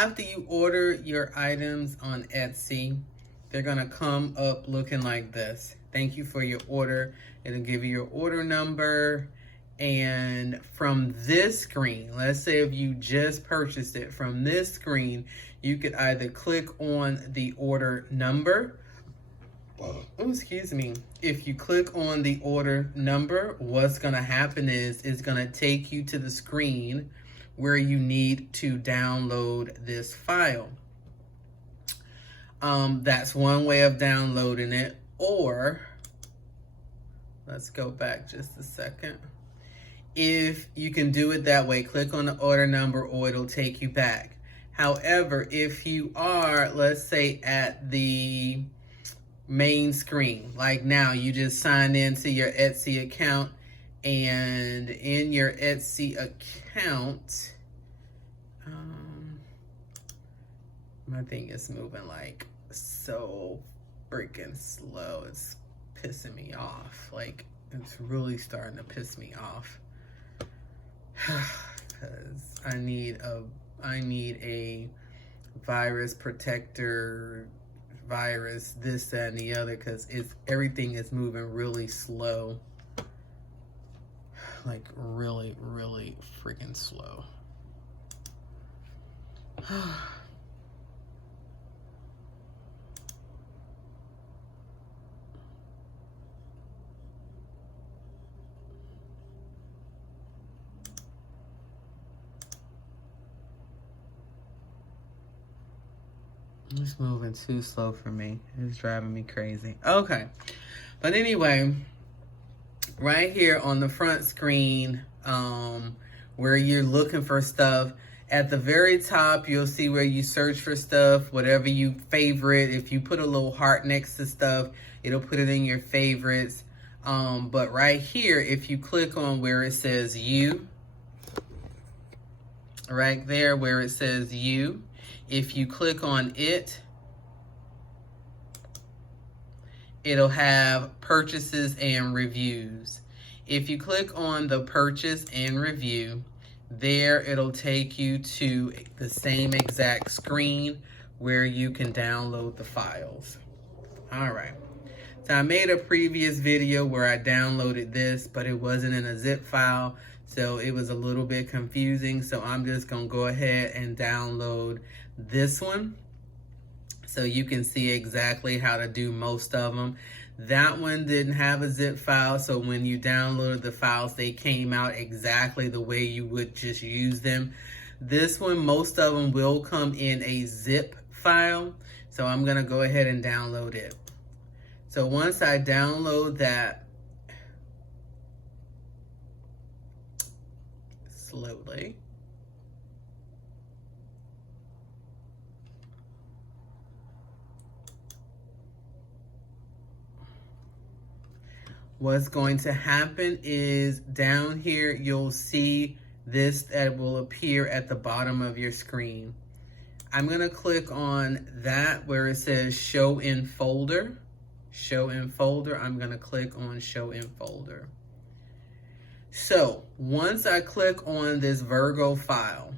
after you order your items on Etsy, they're gonna come up looking like this. Thank you for your order. It'll give you your order number. And from this screen, let's say if you just purchased it, from this screen, you could either click on the order number. Oh, excuse me. If you click on the order number, what's gonna happen is it's gonna take you to the screen where you need to download this file. That's one way of downloading it. Or, let's go back just a second. If you can do it that way, click on the order number or it'll take you back. However, if you are, let's say, at the main screen, like now, you just signed into your Etsy account, and in your Etsy account, my thing is moving like so freaking slow. It's pissing me off. Like, it's really starting to piss me off. Because I need a virus protector, virus, this, that, and the other, because everything is moving really slow. Like really, really freaking slow. It's moving too slow for me. It's driving me crazy. Okay. But anyway, right here on the front screen, where you're looking for stuff, at the very top, you'll see where you search for stuff, whatever you favorite. If you put a little heart next to stuff, it'll put it in your favorites. But right here, if you click on where it says you, right there where it says you, if you click on it, it'll have purchases and reviews. If you click on the purchase and review, there it'll take you to the same exact screen where you can download the files. All right. So I made a previous video where I downloaded this, but it wasn't in a zip file, so it was a little bit confusing. So I'm just gonna go ahead and download this one so you can see exactly how to do most of them. That one didn't have a zip file, so when you downloaded the files, they came out exactly the way you would just use them. This one, most of them will come in a zip file, so I'm gonna go ahead and download it. So once I download that, slowly, what's going to happen is down here, you'll see this that will appear at the bottom of your screen. I'm gonna click on that where it says show in folder. Show in folder, I'm gonna click on show in folder. So once I click on this Virgo file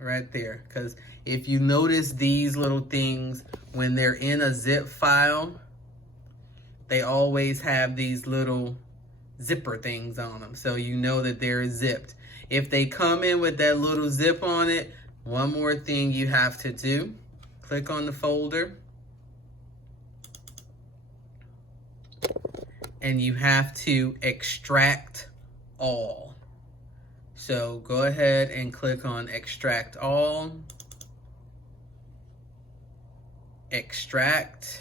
right there, because if you notice these little things, when they're in a zip file, they always have these little zipper things on them, so you know that they're zipped. If they come in with that little zip on it, one more thing you have to do, click on the folder, and you have to extract all. So go ahead and click on extract all, extract.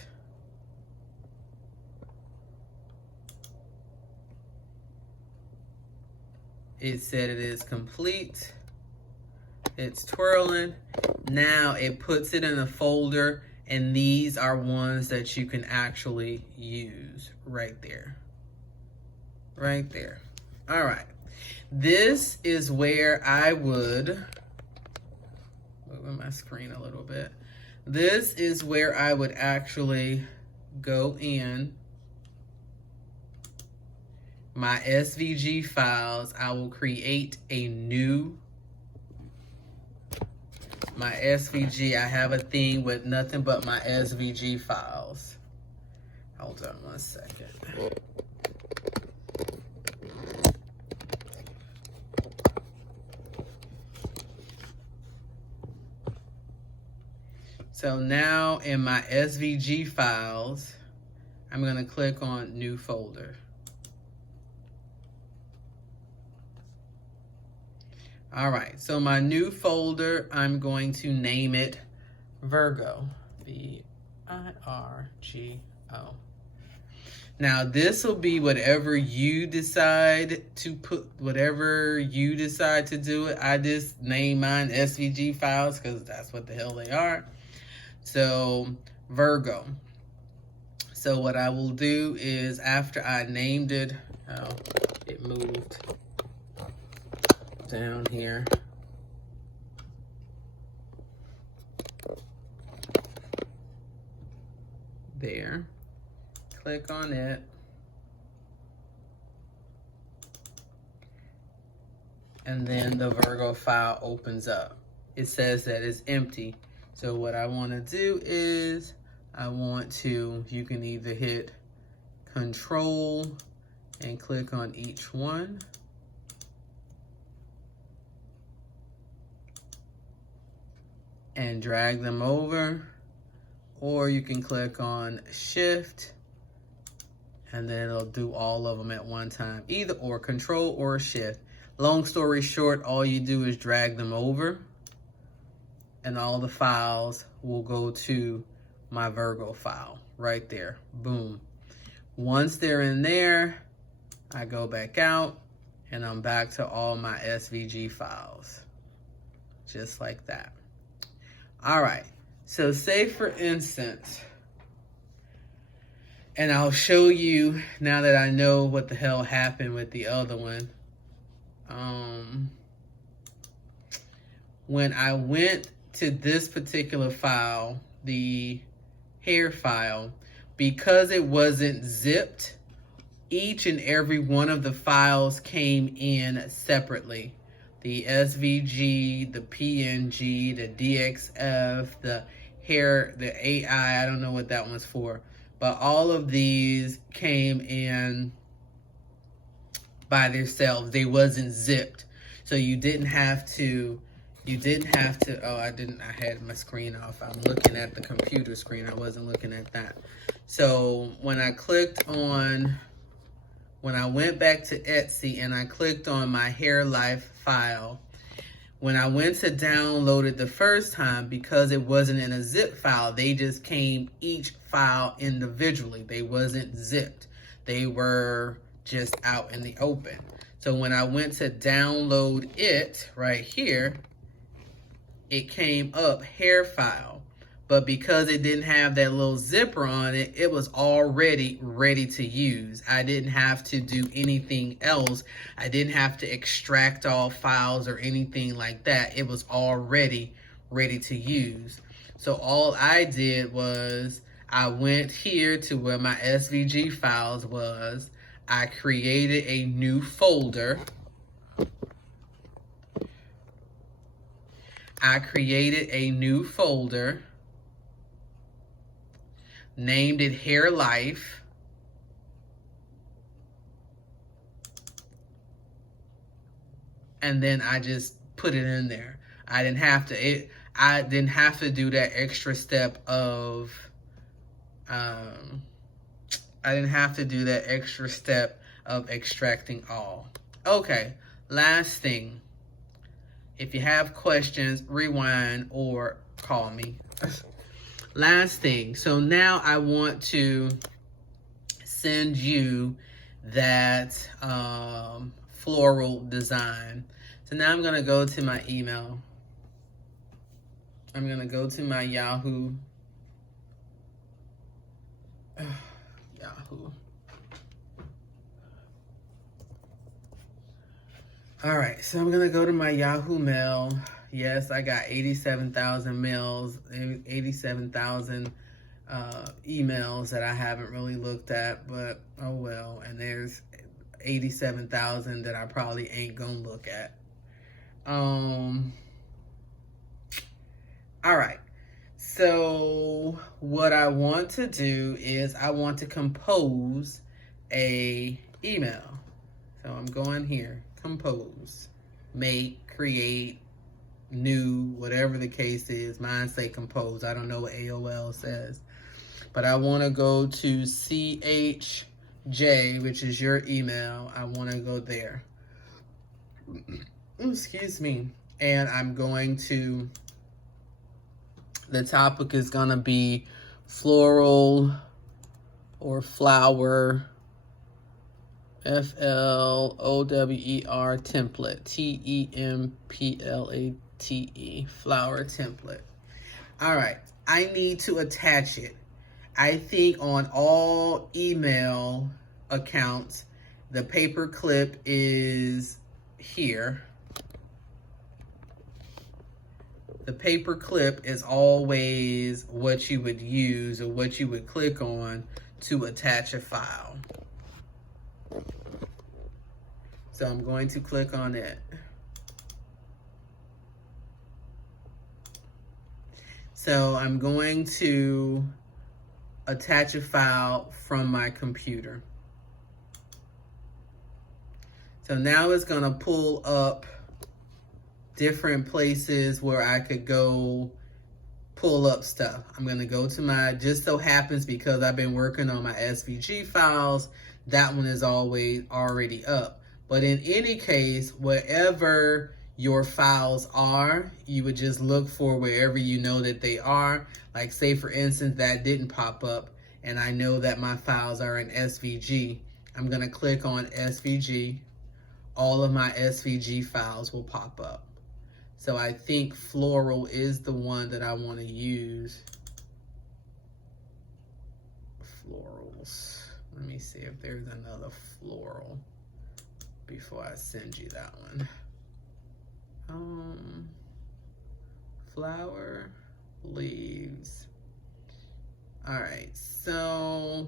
It said it is complete. It's twirling. Now it puts it in a folder, and these are ones that you can actually use right there. Right there. All right. This is where I would, moving my screen a little bit. This is where I would actually go in my SVG files. I will create a new my SVG. I have a thing with nothing but my SVG files. Hold on one second. So now in my SVG files, I'm going to click on New Folder. All right, so my new folder, I'm going to name it Virgo, V-I-R-G-O. Now this will be whatever you decide to put, whatever you decide to do it. I just name mine SVG files because that's what the hell they are. So Virgo. So what I will do is after I named it, oh, it moved down here. There. Click on it. And then the Virgo file opens up. It says that it's empty. So what I want to do is you can either hit Control and click on each one. And drag them over, or you can click on Shift and then it'll do all of them at one time, either or, Control or Shift. Long story short, all you do is drag them over and all the files will go to my Virgo file right there. Boom. Once they're in there, I go back out and I'm back to all my SVG files, just like that. All right, so say for instance, and I'll show you now that I know what the hell happened with the other one. When I went to this particular file, the hair file, because it wasn't zipped, each and every one of the files came in separately. The SVG, the PNG, the DXF, the hair, the AI, I don't know what that one's for, but all of these came in by themselves. They wasn't zipped. So you didn't have to, oh, I had my screen off. I'm looking at the computer screen. I wasn't looking at that. So when I went back to Etsy and I clicked on my Hair Life file, when I went to download it the first time, because it wasn't in a zip file, they just came each file individually. They wasn't zipped. They were just out in the open. So when I went to download it right here, it came up hair file. But because it didn't have that little zipper on it, it was already ready to use. I didn't have to do anything else. I didn't have to extract all files or anything like that. It was already ready to use. So all I did was I went here to where my SVG files was. I created a new folder. Named it Hair Life. And then I just put it in there. I didn't have to do that extra step of extracting all. Okay, last thing. If you have questions, rewind or call me. Last thing, so now I want to send you that floral design. So now I'm gonna go to my email. I'm gonna go to my Yahoo. Yahoo. All right, so I'm gonna go to my Yahoo mail. Yes, I got 87,000 mails, 87,000 emails that I haven't really looked at, but oh well. And there's 87,000 that I probably ain't gonna look at. All right. So what I want to do is I want to compose a email. So I'm going here, compose, make, create, new, whatever the case is. Mine say compose. I don't know what AOL says. But I want to go to CHJ, which is your email. I want to go there. Excuse me. And I'm going to, the topic is going to be floral or flower, FLOWER template, TEMPLATE, flower template. All right, I need to attach it. I think on all email accounts, the paper clip is here. The paper clip is always what you would use or what you would click on to attach a file. So I'm going to click on it. So I'm going to attach a file from my computer. So now it's going to pull up different places where I could go pull up stuff. I'm going to go to my, just so happens because I've been working on my SVG files, that one is always already up. But in any case, wherever your files are, you would just look for wherever you know that they are. Like say for instance, that didn't pop up and I know that my files are in SVG. I'm going to click on SVG. All of my SVG files will pop up. So I think floral is the one that I want to use. Florals. Let me see if there's another floral before I send you that one. Flower, leaves. All right, so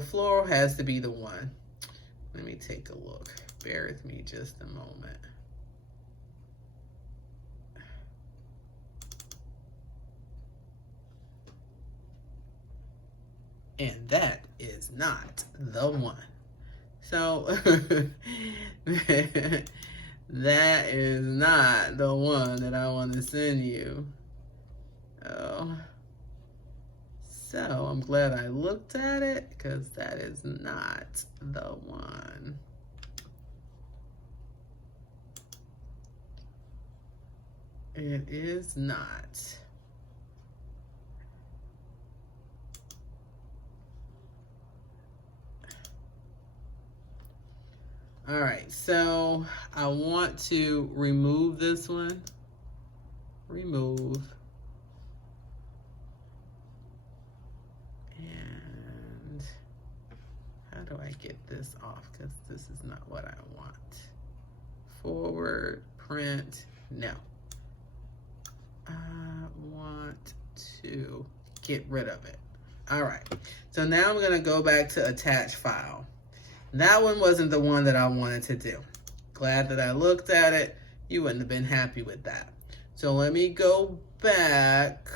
floral has to be the one. Let me take a look. Bear with me just a moment. And that is not the one. So that is not the one that I want to send you. Oh. So I'm glad I looked at it because that is not the one. It is not. All right, so I want to remove this one. Remove. And how do I get this off? Because this is not what I want. Forward, print, no. I want to get rid of it. All right, so now I'm gonna go back to attach file. That one wasn't the one that I wanted to do. Glad that I looked at it. You wouldn't have been happy with that. So let me go back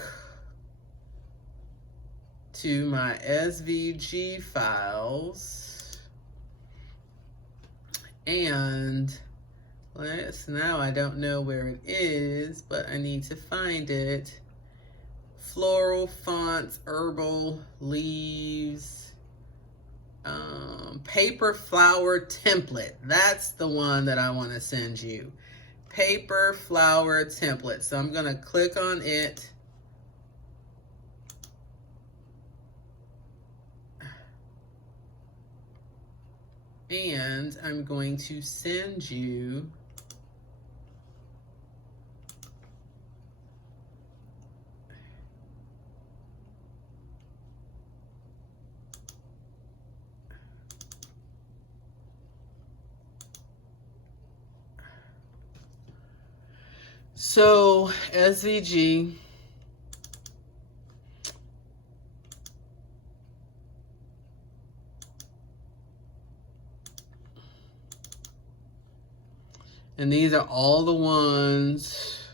to my SVG files. And now I don't know where it is, but I need to find it. Floral, fonts, herbal, leaves, paper flower template. That's the one that I want to send you. Paper flower template. So I'm going to click on it. And I'm going to send you so SVG, And these are all the ones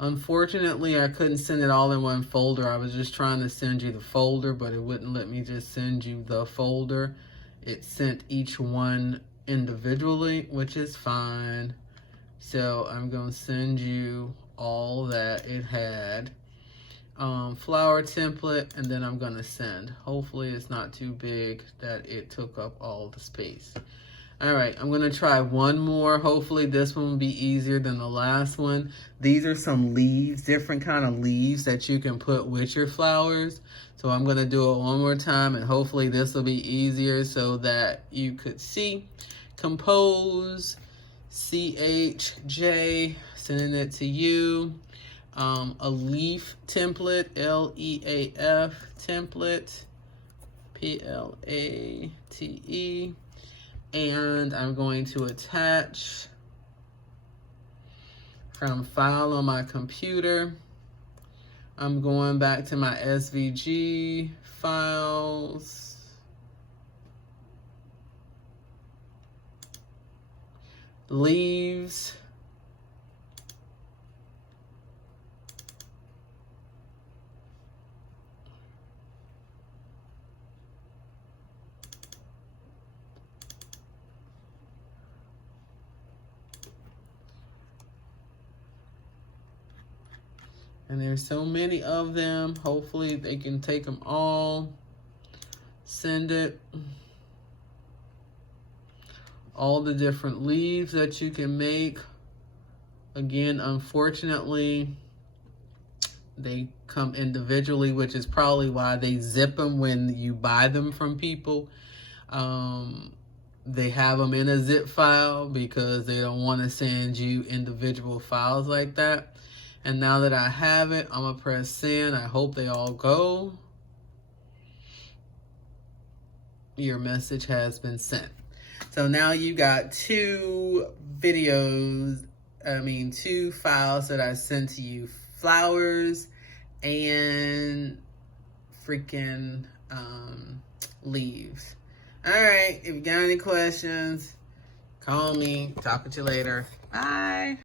unfortunately, I couldn't send it all in one folder. I was just trying to send you the folder, but it wouldn't let me just send you the folder. It sent each one individually, which is fine. So I'm going to send you all that it had. Flower template, and then I'm going to send. Hopefully it's not too big that it took up all the space. All right, I'm going to try one more. Hopefully this one will be easier than the last one. These are some leaves, different kind of leaves that you can put with your flowers. So I'm going to do it one more time, and hopefully this will be easier so that you could see. Compose, CHJ, sending it to you. A leaf template, LEAF template, PLATE. And I'm going to attach from file on my computer. I'm going back to my SVG files. Leaves. And there's so many of them. Hopefully they can take them all. Send it. All the different leaves that you can make. Again, unfortunately, they come individually, which is probably why they zip them when you buy them from people. They have them in a zip file because they don't want to send you individual files like that. And now that I have it, I'm going to press send. I hope they all go. Your message has been sent. So now you got two files that I sent to you. Flowers and freaking leaves. All right, if you got any questions, call me. Talk to you later. Bye.